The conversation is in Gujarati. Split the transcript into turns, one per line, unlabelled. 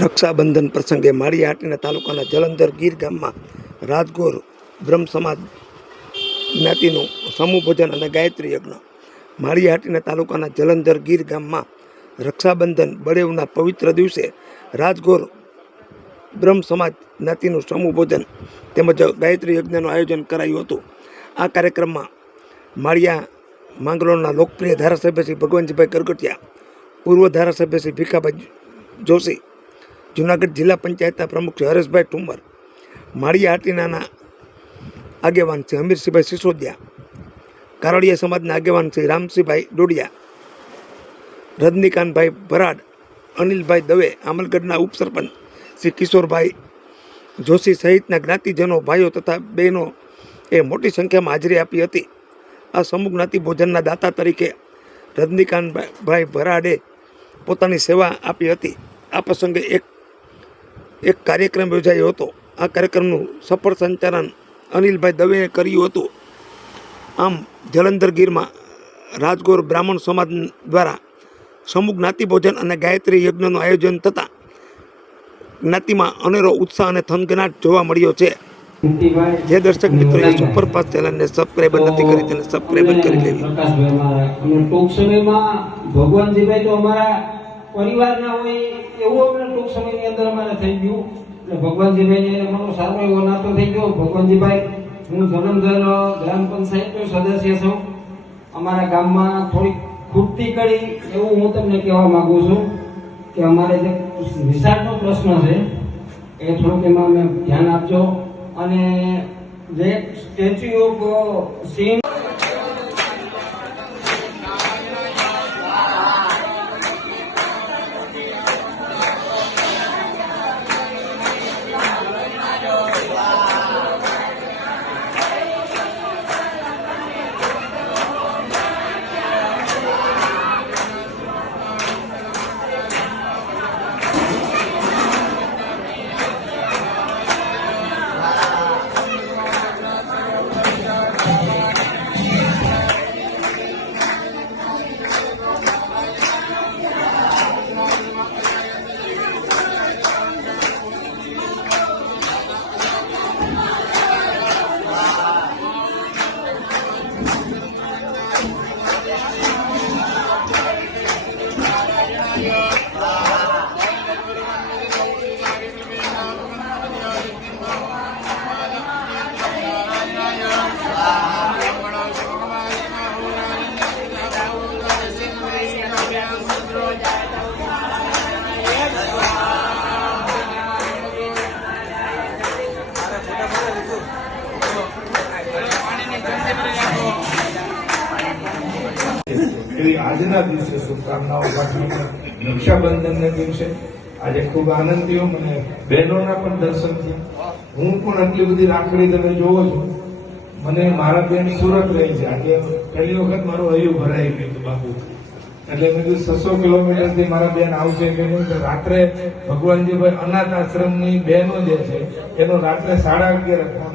રક્ષાબંધન પ્રસંગે માળિયાહાટીના તાલુકાના જલંધર ગીર ગામમાં રાજગોર બ્રહ્મ સમાજ જ્ઞાતિનું સમૂહ ભોજન અને ગાયત્રી યજ્ઞ. માળિયાહાટીના તાલુકાના જલંધર ગીર ગામમાં રક્ષાબંધન બળેવના પવિત્ર દિવસે રાજગોર બ્રહ્મ સમાજ જ્ઞાતિનું સમૂહ ભોજન તેમજ ગાયત્રી યજ્ઞનું આયોજન કરાયું હતું. આ કાર્યક્રમમાં માળિયા માંગરોળના લોકપ્રિય ધારાસભ્ય શ્રી ભગવાનજીભાઈ ગરગટિયા પૂર્વ ધારાસભ્ય શ્રી ભીખાભાઈ જોશી જુનાગઢ જિલ્લા પંચાયતના પ્રમુખ શ્રી હરેશભાઈ ઠુમર માળિયા આટીનાના આગેવાન શ્રી હમીરસિંહભાઈ સિસોદિયા. કારડિયા સમાજના આગેવાન શ્રી રામસિંહભાઈ ડોડિયા. રજનીકાંતભાઈ ભરાડ, અનિલભાઈ દવે, આમલગઢના ઉપસરપંચ શ્રી કિશોરભાઈ જોશી સહિતના જ્ઞાતિજનો, ભાઈઓ તથા બહેનો એ મોટી સંખ્યામાં હાજરી આપી હતી. આ સમૂહ જ્ઞાતિ ભોજનના દાતા તરીકે રજનીકાંતભાઈ ભરાડે પોતાની સેવા આપી હતી. આ પ્રસંગે એક એક કાર્યક્રમ યોજાયો હતો. આ કાર્યક્રમનું સફળ સંચાલન અનિલભાઈ દવેએ કર્યું હતું. આમ જલંધર ગીરમાં રાજગોર બ્રાહ્મણ સમાજ દ્વારા સમૂહ જ્ઞાતિ ભોજન અને ગાયત્રી યજ્ઞનું આયોજન થતાં જ્ઞાતિમાં અનેરો ઉત્સાહ અને થનગનાટ જોવા મળ્યો છે. જે દર્શક મિત્રોએ સુપરફાસ્ટ ચેનલને સબસ્ક્રાઇબ નથી કરી તેને સબસ્ક્રાઇબ કરી લેવી.
ટૂંક સમયમાં ભગવાનજીભાઈ તો અમારા પરિવારના હોય એવું અમને ટૂંક સમયની અંદર થઈ ગયું. એટલે ભગવાનજીભાઈને મારો સારો એવો નાતો થઈ ગયો. ભગવાનજીભાઈ, હું જલંધર ગ્રામ પંચાયતનો સદસ્ય છું. અમારા ગામમાં થોડીક ખૂટતી કરી એવું હું તમને કહેવા માંગુ છું કે અમારે જે નિશાળનો પ્રશ્ન છે, એ થોડુંક એમાં અમે ધ્યાન આપજો. અને જે સ્ટેચ્યુ ઓફ સિંહ
Thank you. આજના દિવસે શુભકામનાઓ પાઠવી રક્ષાબંધનના દિવસે આજે ખૂબ આનંદ થયો મને બહેનોના પણ દર્શન થયા. હું પણ આટલી બધી રાખડી તમે જોવો છો. મને મારા બેન સુરત રહી છે આજે પહેલી વખત મારું હૈયું ભરાઈ ગયું હતું બાપુ. એટલે મેં કીધું છસો કિલોમીટરથી મારા બેન આવશે. કે રાત્રે ભગવાનજીભાઈ અનાથ આશ્રમની બહેનો જે છે, એનો રાત્રે સાડા અગિયાર ફોન